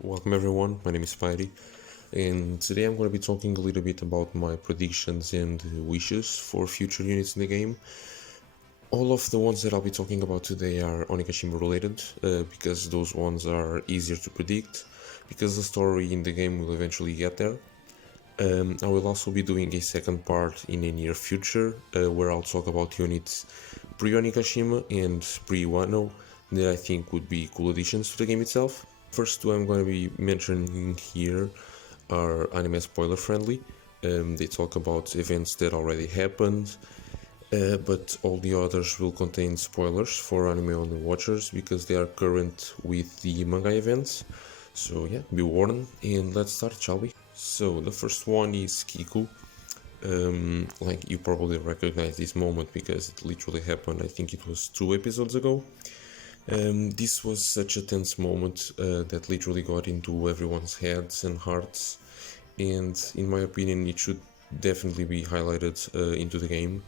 Welcome everyone, my name is Spidey, and today I'm going to be talking a little bit about my predictions and wishes for future units in the game. All of the ones that I'll be talking about today are Onigashima related, because those ones are easier to predict, because the story in the game will eventually get there. I will also be doing a second part in the near future, where I'll talk about units pre-Onigashima and pre-Wano that I think would be cool additions to the game itself. First two I'm going to be mentioning here are anime spoiler friendly. They talk about events that already happened, but all the others will contain spoilers for anime only watchers because they are current with the manga events. So yeah, be warned, and let's start, shall we? So the first one is Kiku. Like, you probably recognize this moment because it literally happened, I think it was 2 episodes ago. This was such a tense moment that literally got into everyone's heads and hearts, and in my opinion it should definitely be highlighted into the game.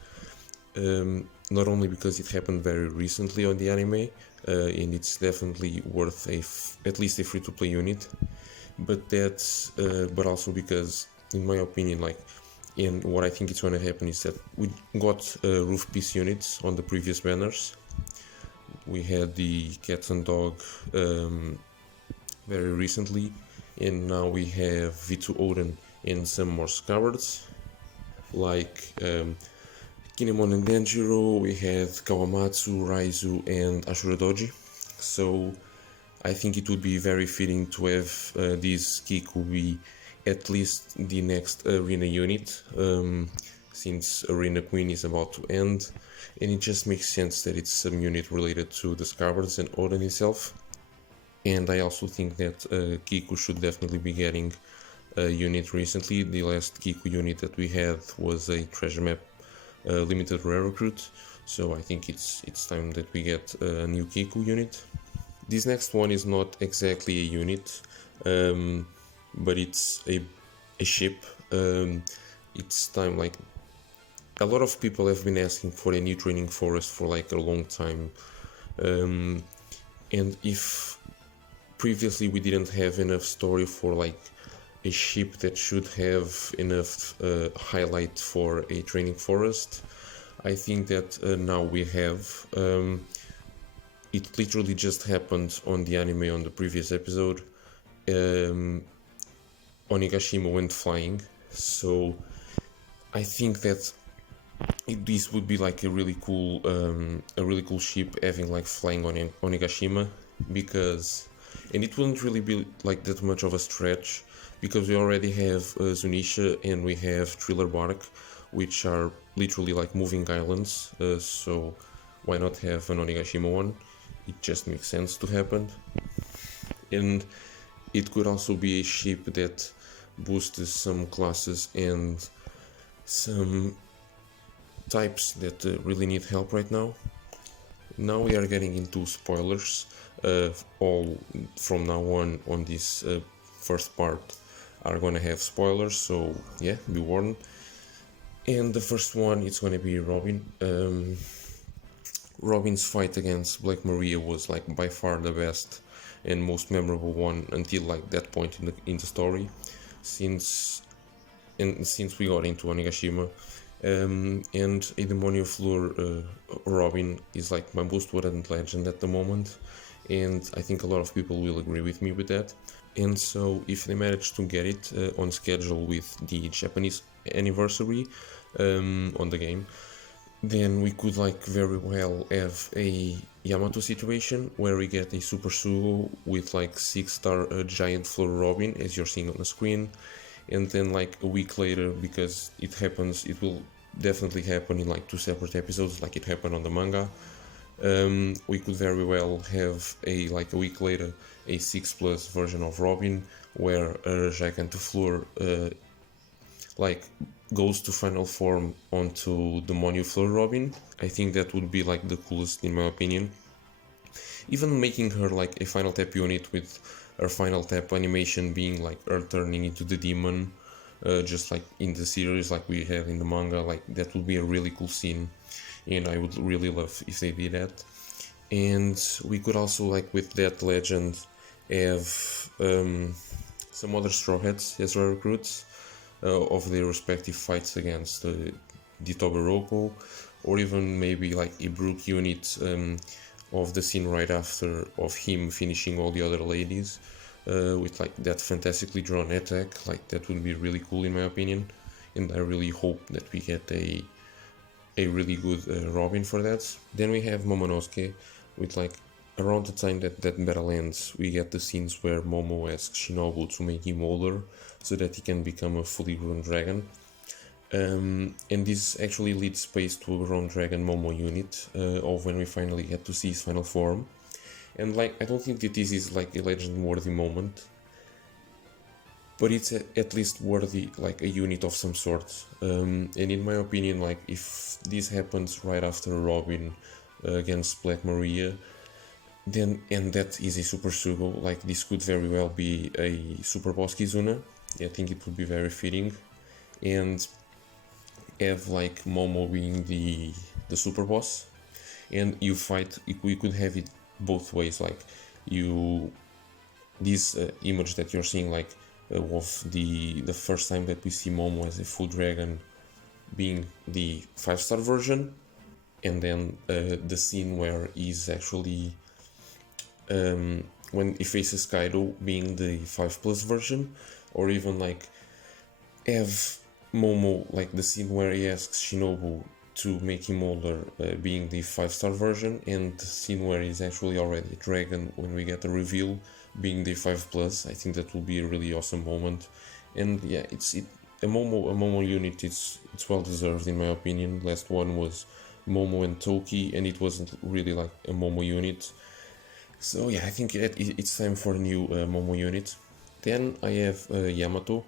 Not only because it happened very recently on the anime, and it's definitely worth at least a free-to-play unit, but also because, in my opinion, and what I think is going to happen is that we got roof piece units on the previous banners. We had the cat and dog very recently, and now we have V2 Odin and some more scourds like Kinemon and Denjiro. We had Kawamatsu, Raizu and Ashura Doji. So I think it would be very fitting to have this Kiku be at least the next arena unit, since Arena Queen is about to end, and it just makes sense that it's some unit related to the Scarbards and Odin itself. And I also think that Kiku should definitely be getting a unit recently. The last Kiku unit that we had was a treasure map limited rare recruit, so I think it's time that we get a new Kiku unit. This next one is not exactly a unit, but it's a ship. It's time, like, a lot of people have been asking for a new training forest for like a long time, and if previously we didn't have enough story for like a ship that should have enough highlight for a training forest, I think that now we have. It literally just happened on the anime on the previous episode. Onigashima went flying, so I think that this would be like a really cool ship having like flying on Onigashima, because, and it wouldn't really be like that much of a stretch because we already have Zunisha and we have Thriller Bark, which are literally like moving islands, so why not have an Onigashima one? It just makes sense to happen. And it could also be a ship that boosts some classes and some types that really need help right now. Now we are getting into spoilers. All from now on this first part are gonna have spoilers, so yeah, be warned. And the first one is gonna be Robin. Robin's fight against Black Maria was like by far the best and most memorable one until like that point in the story, since we got into Onigashima. And a Demonio Floor Robin is like my most wanted legend at the moment, and I think a lot of people will agree with me with that. And so if they manage to get it on schedule with the Japanese anniversary on the game, then we could like very well have a Yamato situation where we get a Super Sugo with like 6-star giant floor Robin as you're seeing on the screen, and then like a week later, because it will definitely happen in like 2 separate episodes like it happened on the manga, we could very well have a week later a 6+ version of Robin where Gigantofleur like goes to final form onto the Demonio Floor Robin. I think that would be like the coolest in my opinion. Even making her like a final tap unit with her final tap animation being like her turning into the demon, just like in the series like we have in the manga, like that would be a really cool scene, and I would really love if they did that. And we could also, like with that legend have some other Straw Hats as our recruits of their respective fights against the Todoroki, or even maybe like a Brook unit of the scene right after of him finishing all the other ladies with like that fantastically drawn attack. Like that would be really cool in my opinion, and I really hope that we get a really good Robin for that. Then we have Momonosuke with like around the time that battle ends, we get the scenes where Momo asks Shinobu to make him older so that he can become a fully grown dragon. And this actually leads space to a grown dragon Momo unit of when we finally get to see his final form. And like, I don't think that this is like a legend worthy moment, but it's at least worthy like a unit of some sort. And in my opinion, like if this happens right after Robin against Black Maria, then, and that is a Super Sugo, like this could very well be a Super Boss Kizuna. I think it would be very fitting, and have like Momo being the Super Boss, and you fight. We could have it both ways, like you this image that you're seeing, like of the first time that we see Momo as a full dragon being the 5-star version, and then the scene where he's actually when he faces Kaido being the 5+ version, or even like have Momo like the scene where he asks Shinobu to make him older being the 5-star version, and the scene where he's actually already a dragon when we get the reveal being the 5+. I think that will be a really awesome moment, and yeah, a Momo unit. It's well deserved in my opinion. Last one was Momo and Toki, and it wasn't really like a Momo unit. So yeah, I think it's time for a new Momo unit. Then I have Yamato,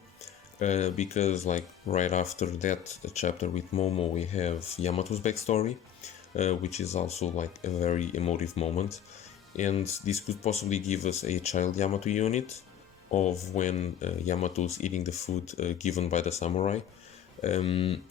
because like right after that chapter with Momo we have Yamato's backstory, which is also like a very emotive moment, and this could possibly give us a child Yamato unit of when Yamato's eating the food given by the samurai. And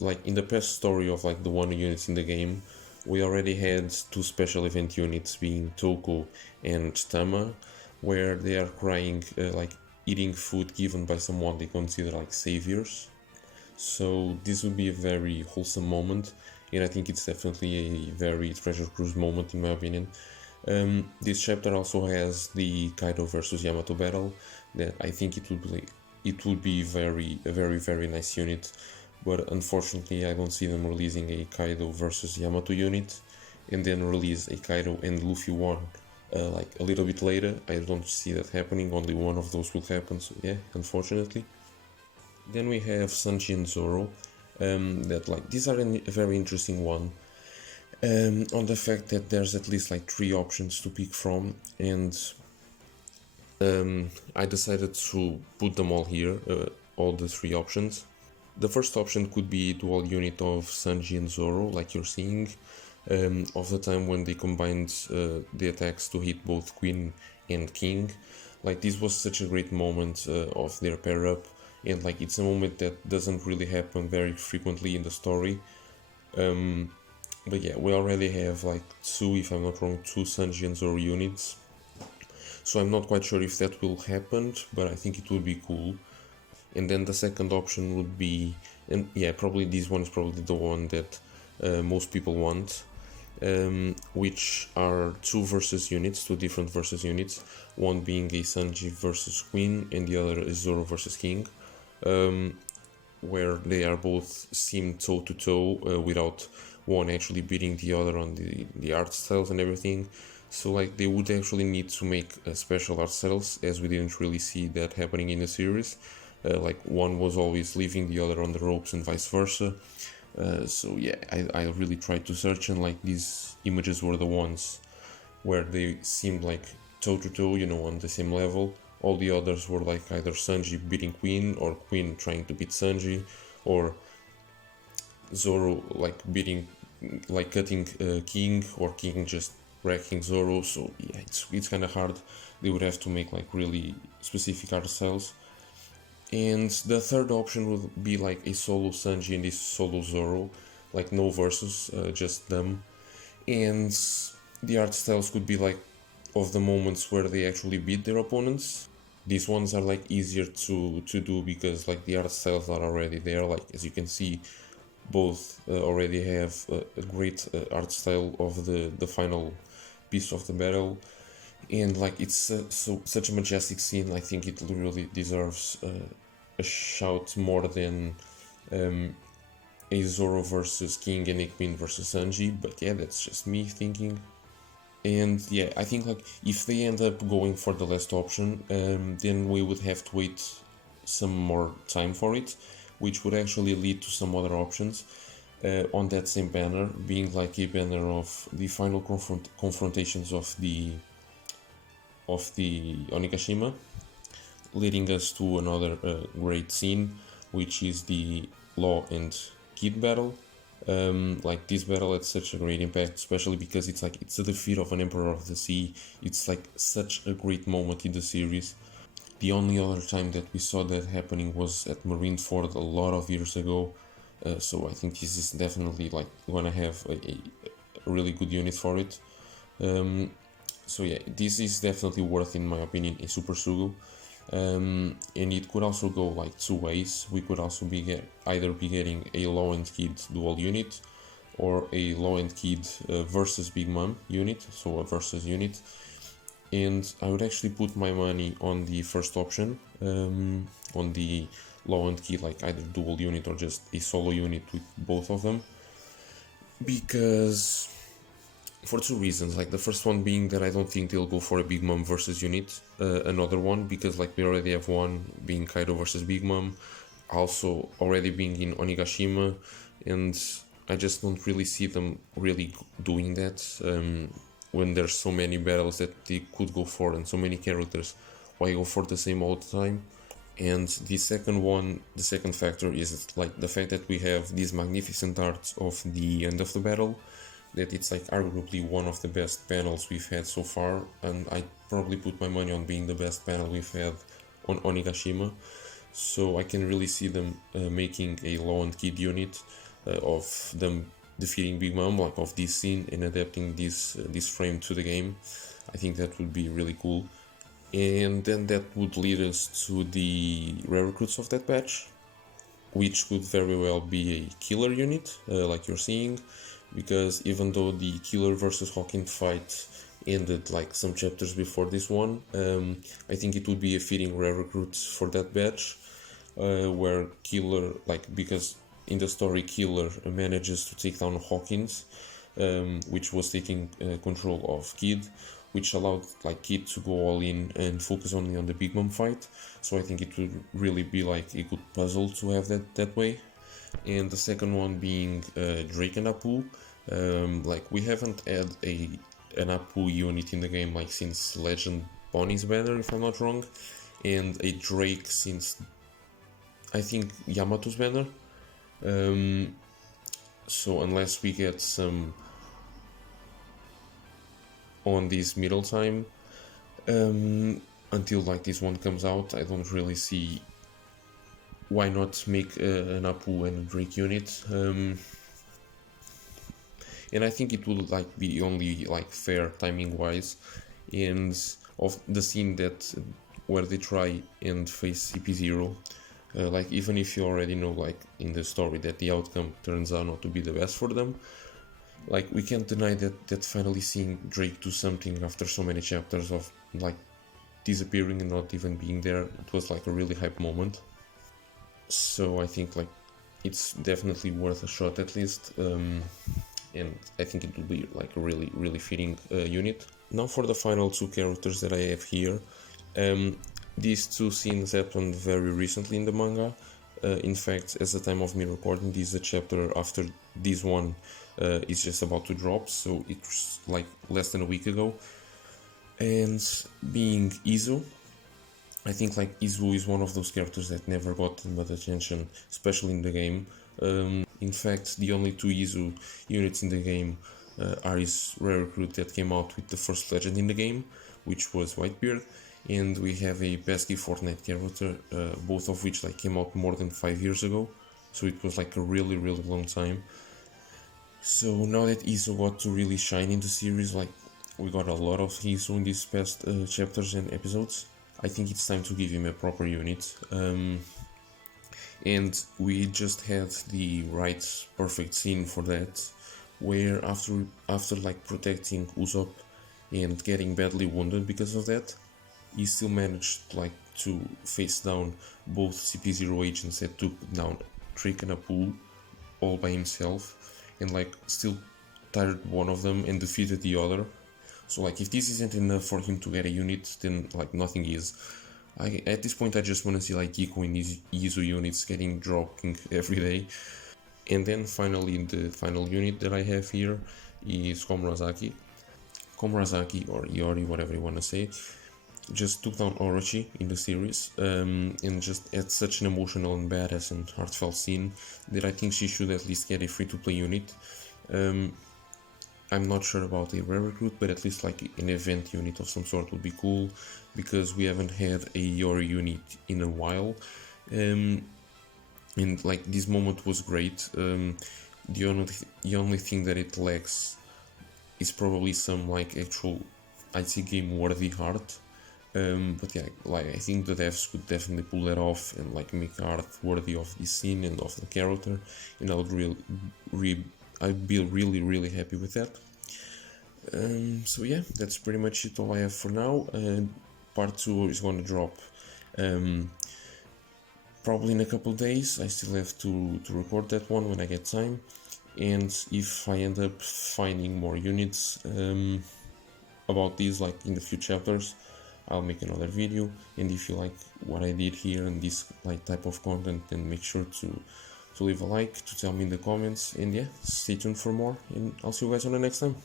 like in the past story of like the one units in the game, we already had 2 special event units being Toko and Tama, where they are crying like eating food given by someone they consider like saviors. So this would be a very wholesome moment, and I think it's definitely a very Treasure Cruise moment in my opinion. This chapter also has the Kaido versus Yamato battle that I think it would be a very nice unit, but unfortunately I don't see them releasing a Kaido versus Yamato unit and then release a Kaido and Luffy one like a little bit later. I don't see that happening. Only one of those will happen, so yeah, unfortunately. Then we have Sanji and Zoro, that like these are a very interesting one, on the fact that there's at least like 3 options to pick from, and I decided to put them all here, all the 3 options. The first option could be dual unit of Sanji and Zoro, like you're seeing, of the time when they combined the attacks to hit both Queen and King. Like this was such a great moment of their pair up, and like it's a moment that doesn't really happen very frequently in the story. But yeah, we already have like 2, if I'm not wrong, 2 Sanji and Zoro units, so I'm not quite sure if that will happen, but I think it would be cool. And then the second option would be, and yeah, probably this one is probably the one that most people want, which are 2 versus units, 2 different versus units, one being a Sanji versus Queen and the other is Zoro versus King, where they are both seen toe to toe without one actually beating the other on the art styles and everything. So like they would actually need to make special art styles, as we didn't really see that happening in the series. Like one was always leaving the other on the ropes and vice versa. So yeah, I really tried to search, and like these images were the ones where they seemed like toe to toe, you know, on the same level. All the others were like either Sanji beating Queen or Queen trying to beat Sanji, or Zoro like beating, like cutting King, or King just wrecking Zoro. So yeah, it's kind of hard. They would have to make like really specific art styles. And the third option would be like a solo Sanji and a solo Zoro, like no versus, just them. And the art styles could be like of the moments where they actually beat their opponents. These ones are like easier to do because like the art styles are already there. Like as you can see, both already have a great art style of the final piece of the battle, and like it's such a majestic scene. I think it really deserves a shout more than a Zoro versus King and Ikmin versus Sanji. But yeah, that's just me thinking. And yeah, I think like if they end up going for the last option, then we would have to wait some more time for it, which would actually lead to some other options on that same banner, being like a banner of the final confrontations of the Onigashima, leading us to another great scene, which is the Law and Kid battle. Like this battle had such a great impact, especially because it's the defeat of an Emperor of the Sea. It's like such a great moment in the series. The only other time that we saw that happening was at Marineford a lot of years ago. So I think this is definitely like gonna have a really good unit for it. So yeah, this is definitely worth, in my opinion, a Super Sugo. And it could also go like two ways. We could also either be getting a Law and Kid dual unit, or a Law and Kid versus Big Mom unit, so a versus unit. And I would actually put my money on the first option, on the Law and Kid, like either dual unit or just a solo unit with both of them, because for two reasons. Like the first one being that I don't think they'll go for a Big Mom versus unit, another one because like we already have one being Kaido versus Big Mom, also already being in Onigashima, and I just don't really see them really doing that when there's so many battles that they could go for and so many characters. Why go for the same all the time? And the second factor is like the fact that we have these magnificent arts of the end of the battle, that it's like arguably one of the best panels we've had so far, and I probably put my money on being the best panel we've had on Onigashima. So I can really see them making a Law and Kid unit of them defeating Big Mom, like of this scene, and adapting this frame to the game. I think that would be really cool. And then that would lead us to the rare recruits of that batch, which could very well be a killer unit, like you're seeing, because even though the Killer versus Hawking fight ended like some chapters before this one, I think it would be a fitting rare recruit for that batch, where Killer, like, because in the story Killer manages to take down Hawkins, which was taking control of Kid, which allowed like Kid to go all in and focus only on the Big Mom fight. So I think it would really be like a good puzzle to have that way. And the second one being Drake and Apu. Like we haven't had an Apu unit in the game like since Legend Bonnie's banner, if I'm not wrong, and a Drake since I think Yamato's banner. So unless we get some on this middle time, until like this one comes out, I don't really see why not make an Apu and a Drake unit. And I think it would like be only like fair timing wise, and of the scene that where they try and face CP0. Like even if you already know like in the story that the outcome turns out not to be the best for them, like we can't deny that finally seeing Drake do something after so many chapters of like disappearing and not even being there, it was like a really hype moment. So I think like it's definitely worth a shot at least, and I think it will be like a really fitting unit. Now for the final two characters that I have here. These two scenes happened very recently in the manga. In fact, as the time of me recording, this is a chapter after this one is just about to drop, so it's like less than a week ago. And being Izu, I think like Izu is one of those characters that never got much attention, especially in the game. In fact, the only two Izu units in the game are his rare recruit that came out with the first legend in the game, which was Whitebeard, and we have a pesky Fortnite character, both of which like came out more than 5 years ago, so it was like a really long time. So now that Izu got to really shine in the series, like we got a lot of Hisu in these past chapters and episodes. I think it's time to give him a proper unit. And we just had the right perfect scene for that, where after like protecting Usopp and getting badly wounded because of that, he still managed like to face down both CP0 agents that took down Trick and Apu all by himself, and like still tired one of them and defeated the other. So like if this isn't enough for him to get a unit, then like nothing is. At this point I just want to see like Kiku and his Izu units getting dropping every day. And then finally the final unit that I have here is Komorozaki. Komorozaki, or Iori, whatever you want to say, just took down Orochi in the series, and just had such an emotional and badass and heartfelt scene that I think she should at least get a free-to-play unit. I'm not sure about a rare recruit, but at least like an event unit of some sort would be cool, because we haven't had a Iori unit in a while, and like this moment was great. The only thing that it lacks is probably some like actual IC game worthy art. But yeah, like I think the devs could definitely pull that off and like make art worthy of this scene and of the character, and I'd be really happy with that. So yeah, that's pretty much it all I have for now. Part 2 is going to drop probably in a couple days. I still have to record that one when I get time, and if I end up finding more units about these like in the few chapters, I'll make another video. And if you like what I did here and this like type of content, then make sure to leave a like, to tell me in the comments, and yeah, stay tuned for more, and I'll see you guys on the next time.